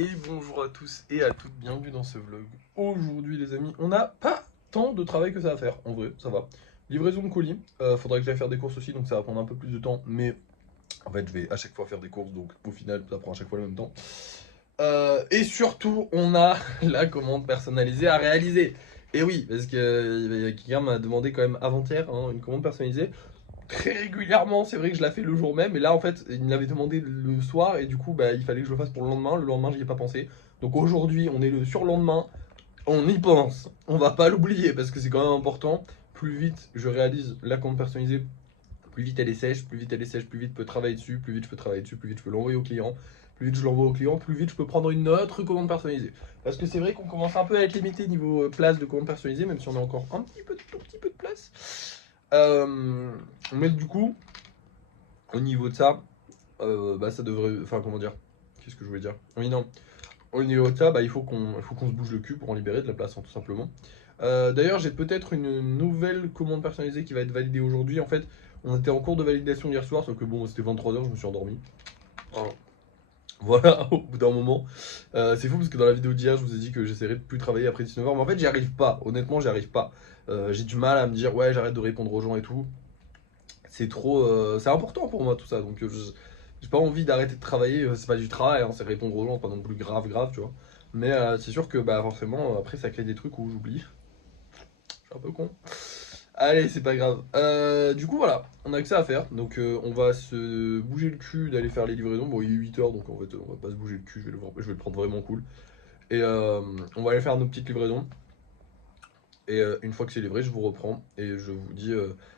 Et bonjour à tous et à toutes, bienvenue dans ce vlog. Aujourd'hui les amis, on n'a pas tant de travail que ça à faire, en vrai, ça va. Livraison de colis, faudrait que j'aille faire des courses aussi, donc ça va prendre un peu plus de temps, mais en fait je vais à chaque fois faire des courses, donc au final ça prend à chaque fois le même temps. Et surtout, on a la commande personnalisée à réaliser. Et oui, parce que quelqu'un m'a demandé quand même avant-hier une commande personnalisée. Très régulièrement, c'est vrai que je la fais le jour même, et là en fait il me l'avait demandé le soir et du coup bah, il fallait que je le fasse pour le lendemain j'y ai pas pensé. Donc aujourd'hui on est le surlendemain, on y pense, on va pas l'oublier parce que c'est quand même important. Plus vite je réalise la commande personnalisée, plus vite elle est sèche, plus vite elle est sèche, plus vite je peux travailler dessus, plus vite je peux travailler dessus, plus vite je peux l'envoyer au client, plus vite je l'envoie au client, plus vite je peux prendre une autre commande personnalisée. Parce que c'est vrai qu'on commence un peu à être limité niveau place de commande personnalisée, même si on a encore un petit peu, tout petit peu de place. Mais du coup, au niveau de ça, bah ça devrait. Enfin, comment dire? Qu'est-ce que je voulais dire? Oui, non. Au niveau de ça, bah, il faut qu'on se bouge le cul pour en libérer de la place, tout simplement. D'ailleurs, j'ai peut-être une nouvelle commande personnalisée qui va être validée aujourd'hui. En fait, on était en cours de validation hier soir, sauf que bon, c'était 23h, je me suis endormi. Voilà, au bout d'un moment. C'est fou parce que dans la vidéo d'hier, je vous ai dit que j'essaierais de plus travailler après 19h, mais en fait, j'y arrive pas. Honnêtement, j'y arrive pas. J'ai du mal à me dire, ouais, j'arrête de répondre aux gens et tout. C'est trop. C'est important pour moi tout ça, donc j'ai pas envie d'arrêter de travailler. C'est pas du travail, c'est répondre aux gens, c'est pas non plus grave, grave, tu vois. Mais c'est sûr que bah, forcément, après, ça crée des trucs où j'oublie. Je suis un peu con. Allez, c'est pas grave. Du coup, voilà, on a que ça à faire. Donc, on va se bouger le cul d'aller faire les livraisons. Bon, il est 8h, donc en fait, on va pas se bouger le cul. Je vais le prendre vraiment cool. Et on va aller faire nos petites livraisons. Et une fois que c'est livré, je vous reprends et je vous dis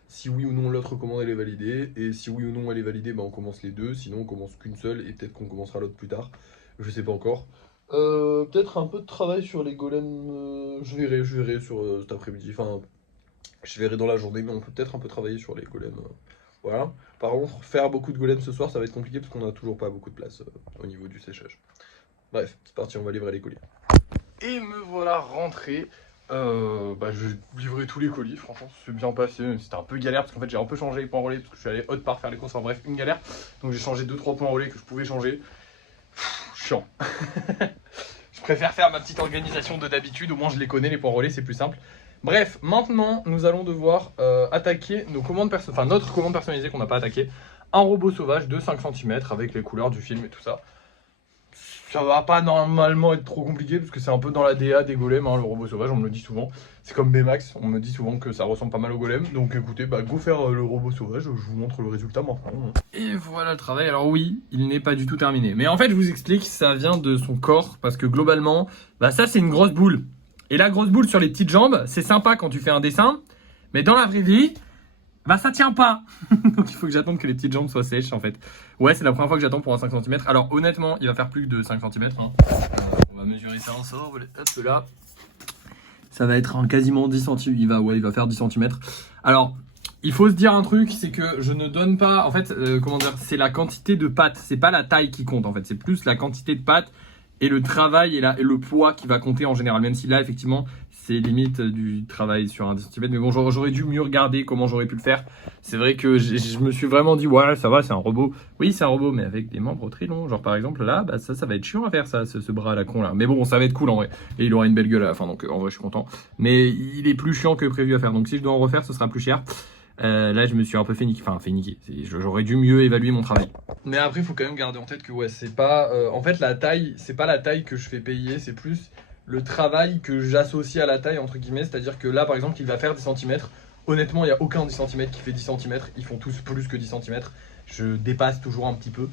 si oui ou non l'autre commande elle est validée. Et si oui ou non elle est validée, bah, on commence les deux. Sinon, on commence qu'une seule et peut-être qu'on commencera l'autre plus tard. Je sais pas encore. Peut-être un peu de travail sur les golems. Je verrai sur cet après-midi. Enfin, je verrai dans la journée, mais on peut peut-être un peu travailler sur les golems. Voilà. Par contre, faire beaucoup de golems ce soir, ça va être compliqué parce qu'on a toujours pas beaucoup de place au niveau du séchage. Bref, c'est parti, on va livrer les colis. Et me voilà rentré. Bah, je livrais tous les colis, franchement, c'est bien passé. C'était un peu galère parce qu'en fait, j'ai un peu changé les points relais parce que je suis allé haute part faire les courses. En bref, une galère. Donc, j'ai changé 2-3 points relais que je pouvais changer. Chiant. Je préfère faire ma petite organisation de d'habitude. Au moins, je les connais, les points relais, c'est plus simple. Bref, maintenant, nous allons devoir attaquer nos commandes enfin, notre commande personnalisée qu'on n'a pas attaqué. Un robot sauvage de 5 cm avec les couleurs du film et tout ça. Ça va pas normalement être trop compliqué parce que c'est un peu dans la DA des golems, le robot sauvage, on me le dit souvent. C'est comme Baymax, on me dit souvent que ça ressemble pas mal au golem. Donc écoutez, bah go faire le robot sauvage, je vous montre le résultat maintenant. Et voilà le travail, alors oui, il n'est pas du tout terminé. Mais en fait, je vous explique, ça vient de son corps parce que globalement, bah ça c'est une grosse boule. Et la grosse boule sur les petites jambes, c'est sympa quand tu fais un dessin, mais dans la vraie vie, bah ça tient pas. Donc il faut que j'attende que les petites jambes soient sèches en fait. Ouais, c'est la première fois que j'attends pour un 5 cm. Alors honnêtement, il va faire plus que de 5 cm. On va mesurer ça ensemble. Hop là. Ça va être quasiment 10 cm. Il va faire 10 cm. Alors, il faut se dire un truc, c'est que je ne donne pas. En fait, comment dire, c'est la quantité de pâte. C'est pas la taille qui compte en fait. C'est plus la quantité de pâte et le travail et le poids qui va compter en général. Même si là, effectivement, c'est limite du travail sur un 10 cm. Mais bon, j'aurais dû mieux regarder comment j'aurais pu le faire. C'est vrai que je me suis vraiment dit, ouais, ça va, c'est un robot. Oui, c'est un robot, mais avec des membres très longs. Genre, par exemple, là, bah, ça va être chiant à faire, ça, ce bras à la con là. Mais bon, ça va être cool en vrai. Et il aura une belle gueule à la fin, donc en vrai, je suis content. Mais il est plus chiant que prévu à faire. Donc si je dois en refaire, ce sera plus cher. Là, je me suis un peu fait niquer. Enfin, fait niquer. J'aurais dû mieux évaluer mon travail. Mais après, il faut quand même garder en tête que, ouais, c'est pas. En fait, la taille, c'est pas la taille que je fais payer, c'est plus le travail que j'associe à la taille, entre guillemets. C'est-à-dire que là, par exemple, il va faire 10 cm. Honnêtement, il n'y a aucun 10 cm qui fait 10 cm. Ils font tous plus que 10 cm. Je dépasse toujours un petit peu.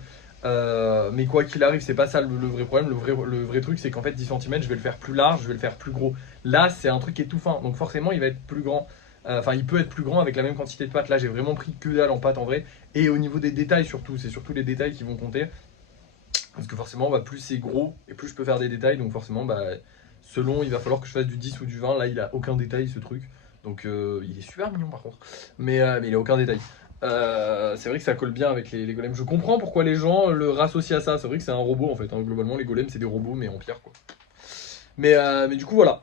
Mais quoi qu'il arrive, c'est pas ça le vrai problème. Le vrai truc, c'est qu'en fait, 10 cm, je vais le faire plus large, je vais le faire plus gros. Là, c'est un truc qui est tout fin. Donc forcément, il va être plus grand. Enfin, il peut être plus grand avec la même quantité de pâte. Là, j'ai vraiment pris que dalle en pâte en vrai. Et au niveau des détails, surtout, c'est surtout les détails qui vont compter. Parce que forcément, bah, plus c'est gros et plus je peux faire des détails. Donc forcément, bah, selon, il va falloir que je fasse du 10 ou du 20. Là, il a aucun détail ce truc. Donc il est super mignon par contre. Mais il a aucun détail. C'est vrai que ça colle bien avec les golems. Je comprends pourquoi les gens le rassocient à ça. C'est vrai que c'est un robot en fait. Globalement, les golems, c'est des robots, mais en pierre quoi. Mais du coup, voilà.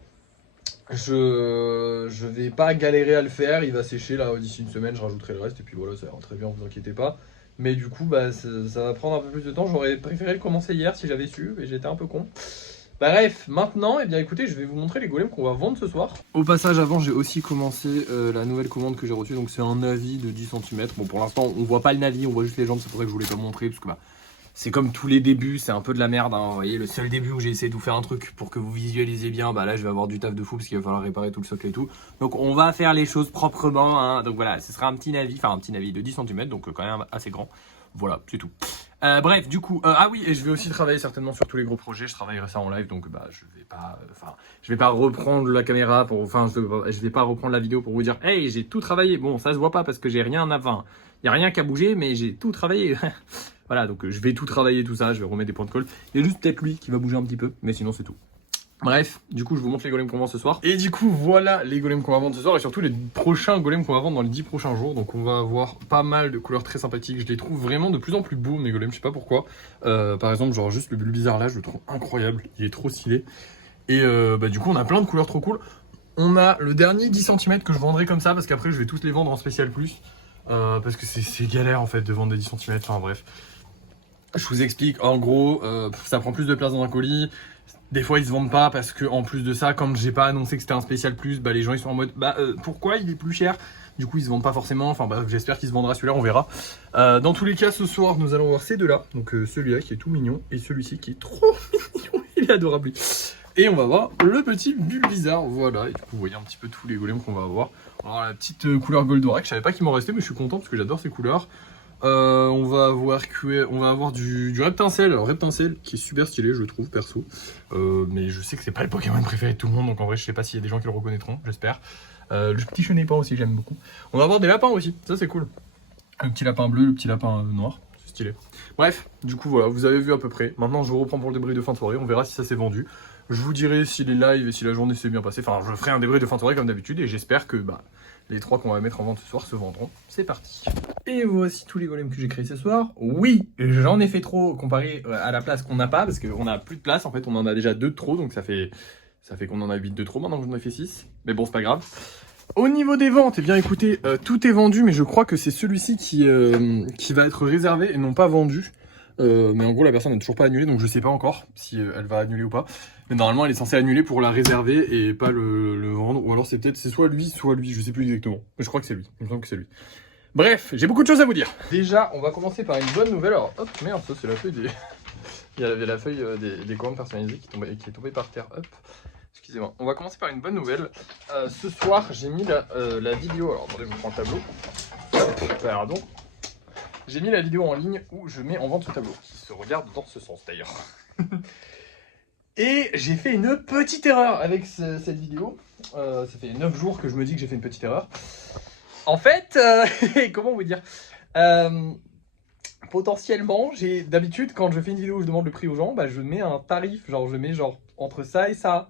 Je vais pas galérer à le faire. Il va sécher là d'ici une semaine. Je rajouterai le reste. Et puis voilà, ça ira très bien, vous inquiétez pas. Mais du coup, bah, ça va prendre un peu plus de temps. J'aurais préféré le commencer hier si j'avais su, mais j'étais un peu con. Bah, bref, maintenant, eh bien écoutez, je vais vous montrer les golems qu'on va vendre ce soir. Au passage, avant, j'ai aussi commencé la nouvelle commande que j'ai reçue. Donc c'est un navi de 10 cm. Bon, pour l'instant, on voit pas le navi, on voit juste les jambes. C'est pour ça que je voulais pas montrer, parce que bah, c'est comme tous les débuts, c'est un peu de la merde. Hein. Vous voyez, le seul début où j'ai essayé de vous faire un truc pour que vous visualisiez bien, bah là, je vais avoir du taf de fou parce qu'il va falloir réparer tout le socle et tout. Donc on va faire les choses proprement. Hein. Donc voilà, ce sera un petit navi de 10 cm, donc quand même assez grand. Voilà, c'est tout. Bref, du coup, ah oui, et je vais aussi travailler certainement sur tous les gros projets. Je travaillerai ça en live, donc bah je vais pas reprendre la caméra pour, je vais pas reprendre la vidéo pour vous dire, hey, j'ai tout travaillé. Bon, ça se voit pas parce que j'ai rien à, enfin, y a rien qu'à bouger, mais j'ai tout travaillé. Voilà, donc je vais tout travailler, tout ça. Je vais remettre des points de colle. Il y a juste peut-être lui qui va bouger un petit peu, mais sinon c'est tout. Bref, du coup je vous montre les golems qu'on vend ce soir. Et du coup voilà les golems qu'on va vendre ce soir et surtout les prochains golems qu'on va vendre dans les 10 prochains jours. Donc on va avoir pas mal de couleurs très sympathiques. Je les trouve vraiment de plus en plus beaux mes golems, je sais pas pourquoi. Par exemple genre juste le Bulbizarre là, je le trouve incroyable, il est trop stylé. Et bah du coup on a plein de couleurs trop cool. On a le dernier 10 cm que je vendrai comme ça parce qu'après je vais tous les vendre en spécial plus. Parce que c'est galère en fait de vendre des 10 cm, enfin bref. Je vous explique, en gros, ça prend plus de place dans un colis. Des fois ils se vendent pas parce que en plus de ça, comme j'ai pas annoncé que c'était un spécial plus, bah les gens ils sont en mode pourquoi il est plus cher? Du coup ils se vendent pas forcément, enfin bah, j'espère qu'il se vendra celui-là, on verra. Dans tous les cas ce soir nous allons voir ces deux là, donc celui-là qui est tout mignon et celui-ci qui est trop mignon, il est adorable. Et on va voir le petit Bulbizarre, voilà, et du coup vous voyez un petit peu tous les golems qu'on va avoir. Alors la petite couleur Goldorak, je savais pas qu'il m'en restait mais je suis content parce que j'adore ces couleurs. On va avoir du Reptincelle. Alors Reptincelle qui est super stylé je trouve perso, mais je sais que c'est pas le Pokémon préféré de tout le monde, donc en vrai je sais pas s'il y a des gens qui le reconnaîtront, j'espère. Le petit Chenepan aussi j'aime beaucoup. On va avoir des lapins aussi, ça c'est cool. Le petit lapin bleu, le petit lapin noir, c'est stylé. Bref, du coup voilà, vous avez vu à peu près. Maintenant je vous reprends pour le débrief de fin de soirée, on verra si ça s'est vendu. Je vous dirai si les lives et si la journée s'est bien passée. Enfin je ferai un débrief de fin de soirée comme d'habitude et j'espère que les 3 qu'on va mettre en vente ce soir se vendront. C'est parti. Et voici tous les golems que j'ai créés ce soir. Oui, j'en ai fait trop comparé à la place qu'on n'a pas, parce qu'on n'a plus de place. En fait, on en a déjà 2 de trop, donc ça fait qu'on en a 8 de trop maintenant que j'en ai fait 6. Mais bon, c'est pas grave. Au niveau des ventes, eh bien écoutez, tout est vendu, mais je crois que c'est celui-ci qui va être réservé et non pas vendu. Mais en gros, la personne n'est toujours pas annulée, donc je sais pas encore si elle va annuler ou pas. Mais normalement, elle est censée annuler pour la réserver et pas le vendre. Ou alors c'est soit lui, je sais plus exactement. Mais je crois que c'est lui, il me semble que c'est lui. Bref, j'ai beaucoup de choses à vous dire. Déjà, on va commencer par une bonne nouvelle. Alors, hop, merde, ça c'est la feuille des... Il y avait la feuille des commandes personnalisées qui est tombée par terre. Hop, excusez-moi. On va commencer par une bonne nouvelle. Ce soir, j'ai mis la vidéo... Alors, attendez, je vous prends le tableau. Hop, pardon. J'ai mis la vidéo en ligne où je mets en vente ce tableau, qui se regarde dans ce sens d'ailleurs. Et j'ai fait une petite erreur avec cette vidéo. Ça fait 9 jours que je me dis que j'ai fait une petite erreur. En fait, comment vous dire, potentiellement, d'habitude, quand je fais une vidéo où je demande le prix aux gens, je mets un tarif, genre je mets genre entre ça et ça.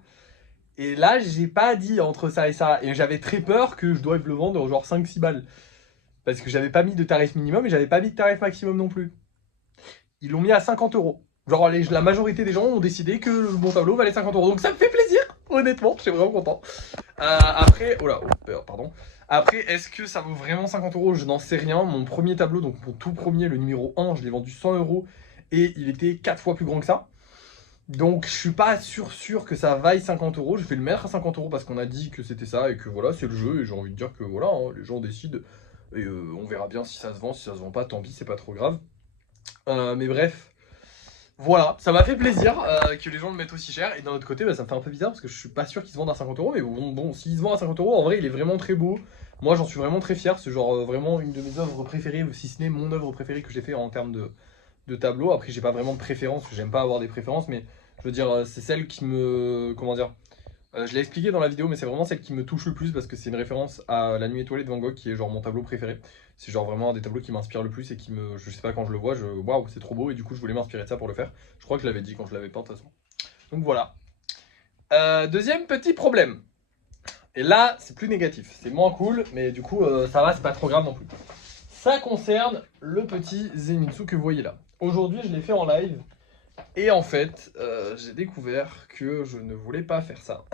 Et là, j'ai pas dit entre ça et ça. Et j'avais très peur que je doive le vendre genre 5-6 balles. Parce que j'avais pas mis de tarif minimum et j'avais pas mis de tarif maximum non plus. Ils l'ont mis à 50 euros. Genre la majorité des gens ont décidé que mon tableau valait 50 euros. Donc ça me fait plaisir, honnêtement, je suis vraiment content. Après, pardon. Après, est-ce que ça vaut vraiment 50 euros? Je n'en sais rien. Mon premier tableau, donc mon tout premier, le numéro 1, je l'ai vendu 100 euros et il était 4 fois plus grand que ça. Donc je suis pas sûr que ça vaille 50 euros. Je vais le mettre à 50 euros parce qu'on a dit que c'était ça et que voilà, c'est le jeu. Et j'ai envie de dire que voilà, hein, les gens décident. Et on verra bien si ça se vend, si ça se vend pas, tant pis, c'est pas trop grave. Mais bref, voilà, ça m'a fait plaisir que les gens le mettent aussi cher. Et d'un autre côté, ça me fait un peu bizarre parce que je suis pas sûr qu'ils se vendent à 50 euros. Mais bon, s'ils se vendent à 50 euros, en vrai, il est vraiment très beau. Moi, j'en suis vraiment très fier. C'est genre vraiment une de mes œuvres préférées, si ce n'est mon œuvre préférée que j'ai fait en termes de tableau. Après, j'ai pas vraiment de préférence, j'aime pas avoir des préférences, mais je veux dire, c'est celle qui me. Comment dire? Je l'ai expliqué dans la vidéo, mais c'est vraiment celle qui me touche le plus parce que c'est une référence à La Nuit étoilée de Van Gogh qui est genre mon tableau préféré. C'est genre vraiment un des tableaux qui m'inspire le plus et qui me. Je sais pas, quand je le vois, waouh, c'est trop beau et du coup, je voulais m'inspirer de ça pour le faire. Je crois que je l'avais dit quand je l'avais peint de toute façon. Donc voilà. Deuxième petit problème. Et là, c'est plus négatif. C'est moins cool, mais du coup, ça va, c'est pas trop grave non plus. Ça concerne le petit Zenitsu que vous voyez là. Aujourd'hui, je l'ai fait en live. Et en fait, j'ai découvert que je ne voulais pas faire ça.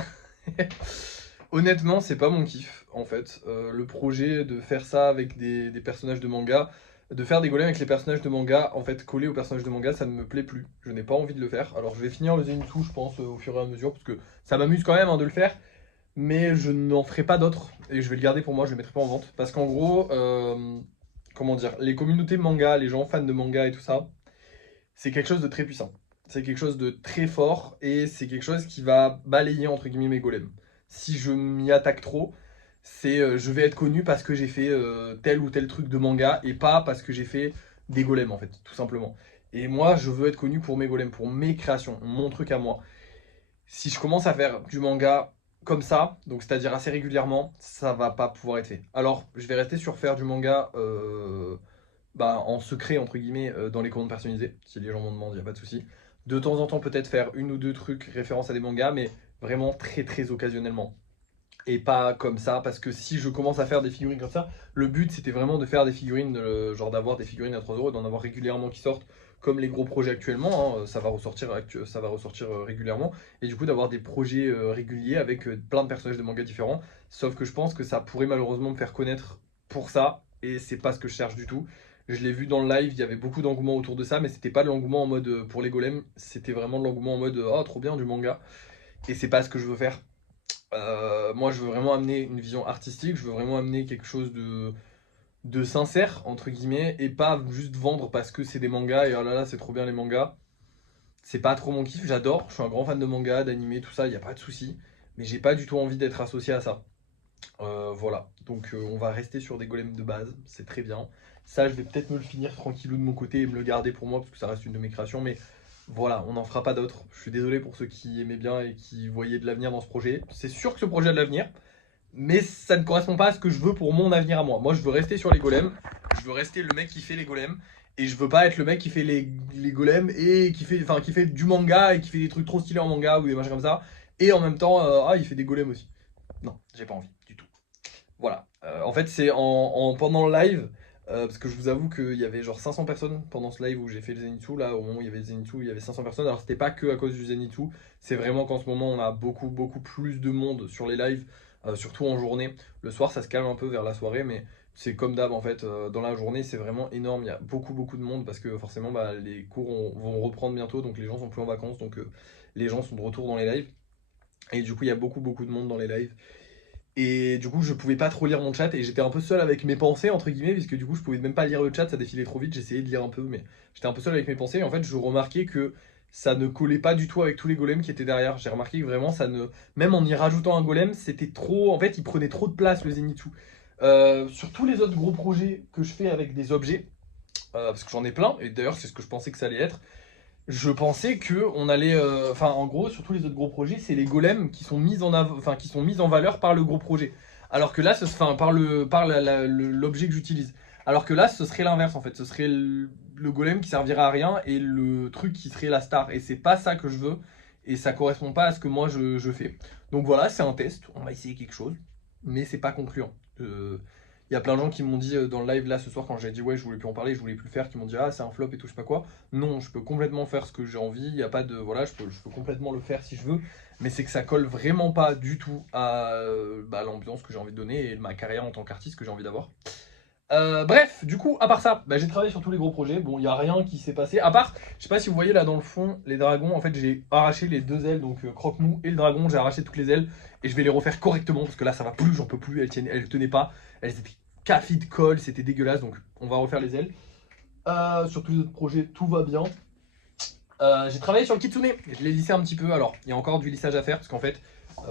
Honnêtement, c'est pas mon kiff, en fait. Le projet de faire ça avec des personnages de manga, de faire des golems avec les personnages de manga, en fait collés aux personnages de manga, ça ne me plaît plus. Je n'ai pas envie de le faire. Alors je vais finir le Zenitsu, je pense, au fur et à mesure, parce que ça m'amuse quand même hein, de le faire, mais je n'en ferai pas d'autres, et je vais le garder pour moi, je le mettrai pas en vente. Parce qu'en gros, comment dire, les communautés manga, les gens fans de manga et tout ça, c'est quelque chose de très puissant. C'est quelque chose de très fort, et c'est quelque chose qui va balayer entre guillemets mes golems. Si je m'y attaque trop, c'est je vais être connu parce que j'ai fait tel ou tel truc de manga et pas parce que j'ai fait des golems en fait, tout simplement. Et moi, je veux être connu pour mes golems, pour mes créations, mon truc à moi. Si je commence à faire du manga comme ça, donc c'est-à-dire assez régulièrement, ça va pas pouvoir être fait. Alors, je vais rester sur faire du manga en secret, entre guillemets, dans les commandes personnalisées. Si les gens m'en demandent, il n'y a pas de souci. De temps en temps, peut-être faire une ou deux trucs référence à des mangas, mais vraiment très très occasionnellement et pas comme ça, parce que si je commence à faire des figurines comme ça, le but c'était vraiment de faire des figurines, genre d'avoir des figurines à 3 euros, d'en avoir régulièrement qui sortent, comme les gros projets actuellement, hein, ça va ressortir régulièrement, et du coup d'avoir des projets réguliers avec plein de personnages de manga différents, sauf que je pense que ça pourrait malheureusement me faire connaître pour ça, et c'est pas ce que je cherche du tout. Je l'ai vu dans le live, il y avait beaucoup d'engouement autour de ça, mais c'était pas de l'engouement en mode pour les golems, c'était vraiment de l'engouement en mode ah trop bien du manga, et c'est pas ce que je veux faire. Moi, je veux vraiment amener une vision artistique, je veux vraiment amener quelque chose de sincère, entre guillemets, et pas juste vendre parce que c'est des mangas et oh là là, c'est trop bien les mangas. C'est pas trop mon kiff, j'adore, je suis un grand fan de manga, d'animé, tout ça, il n'y a pas de souci, mais j'ai pas du tout envie d'être associé à ça. Voilà, donc on va rester sur des golems de base, c'est très bien. Ça, je vais peut-être me le finir tranquillou de mon côté et me le garder pour moi parce que ça reste une de mes créations, mais voilà, on n'en fera pas d'autres. Je suis désolé pour ceux qui aimaient bien et qui voyaient de l'avenir dans ce projet. C'est sûr que ce projet a de l'avenir, mais ça ne correspond pas à ce que je veux pour mon avenir à moi. Moi, je veux rester sur les golems, je veux rester le mec qui fait les golems, et je veux pas être le mec qui fait les golems et qui fait du manga et qui fait des trucs trop stylés en manga ou des machins comme ça, et en même temps, il fait des golems aussi. Non, j'ai pas envie du tout. Voilà. En fait, c'est pendant le live, parce que je vous avoue qu'il y avait genre 500 personnes pendant ce live où j'ai fait le Zenitsu. Là, au moment où il y avait le Zenitsu, il y avait 500 personnes. Alors, c'était pas que à cause du Zenitsu, c'est vraiment qu'en ce moment, on a beaucoup, beaucoup plus de monde sur les lives, surtout en journée. Le soir, ça se calme un peu vers la soirée, mais c'est comme d'hab en fait. Dans la journée, c'est vraiment énorme. Il y a beaucoup, beaucoup de monde parce que forcément, les cours vont reprendre bientôt, donc les gens sont plus en vacances, donc les gens sont de retour dans les lives. Et du coup, il y a beaucoup, beaucoup de monde dans les lives. Et du coup, je pouvais pas trop lire mon chat et j'étais un peu seul avec mes pensées, entre guillemets, puisque du coup, je pouvais même pas lire le chat, ça défilait trop vite. J'essayais de lire un peu, mais j'étais un peu seul avec mes pensées. Et en fait, je remarquais que ça ne collait pas du tout avec tous les golems qui étaient derrière. J'ai remarqué que vraiment, ça ne. Même en y rajoutant un golem, c'était trop. En fait, il prenait trop de place, le Zenitsu. Sur tous les autres gros projets que je fais avec des objets, parce que j'en ai plein, et d'ailleurs, c'est ce que je pensais que ça allait être. Je pensais que on allait, enfin en gros sur tous les autres gros projets, c'est les golems qui sont qui sont mis en valeur par le gros projet. Alors que là, enfin l'objet que j'utilise. Alors que là, ce serait l'inverse en fait. Ce serait le golem qui servirait à rien et le truc qui serait la star. Et c'est pas ça que je veux. Et ça correspond pas à ce que moi je fais. Donc voilà, c'est un test. On va essayer quelque chose, mais c'est pas concluant. Il y a plein de gens qui m'ont dit dans le live là ce soir quand j'ai dit ouais je voulais plus en parler, je voulais plus le faire, qui m'ont dit ah c'est un flop et tout je sais pas quoi. Non, je peux complètement faire ce que j'ai envie, il y a pas de voilà, je peux complètement le faire si je veux, mais c'est que ça colle vraiment pas du tout à l'ambiance que j'ai envie de donner et ma carrière en tant qu'artiste que j'ai envie d'avoir. Bref, du coup, à part ça, j'ai travaillé sur tous les gros projets. Bon, il n'y a rien qui s'est passé. À part, je sais pas si vous voyez là dans le fond, les dragons. En fait, j'ai arraché les deux ailes, donc Croque-Mou et le dragon. J'ai arraché toutes les ailes et je vais les refaire correctement parce que là, ça va plus, j'en peux plus. Elles tenaient pas. Elles étaient café de colle, c'était dégueulasse. Donc, on va refaire les ailes. Sur tous les autres projets, tout va bien. J'ai travaillé sur le kitsune, je l'ai lissé un petit peu. Alors, il y a encore du lissage à faire parce qu'en fait,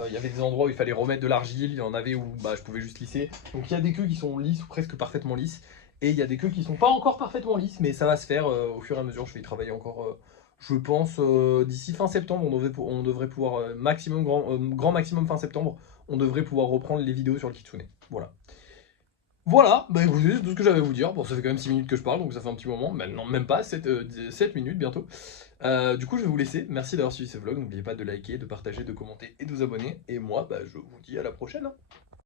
il y avait des endroits où il fallait remettre de l'argile, il y en avait où je pouvais juste lisser. Donc, il y a des queues qui sont lisses ou presque parfaitement lisses, et il y a des queues qui sont pas encore parfaitement lisses, mais ça va se faire au fur et à mesure. Je vais y travailler encore, je pense, d'ici fin septembre. On devrait pouvoir, grand maximum fin septembre, on devrait pouvoir reprendre les vidéos sur le kitsune. Voilà. Voilà, écoutez, c'est tout ce que j'avais à vous dire. Bon, ça fait quand même 6 minutes que je parle, donc ça fait un petit moment. Maintenant, même pas, 7 minutes bientôt. Du coup, je vais vous laisser. Merci d'avoir suivi ce vlog. N'oubliez pas de liker, de partager, de commenter et de vous abonner. Et moi, je vous dis à la prochaine, hein.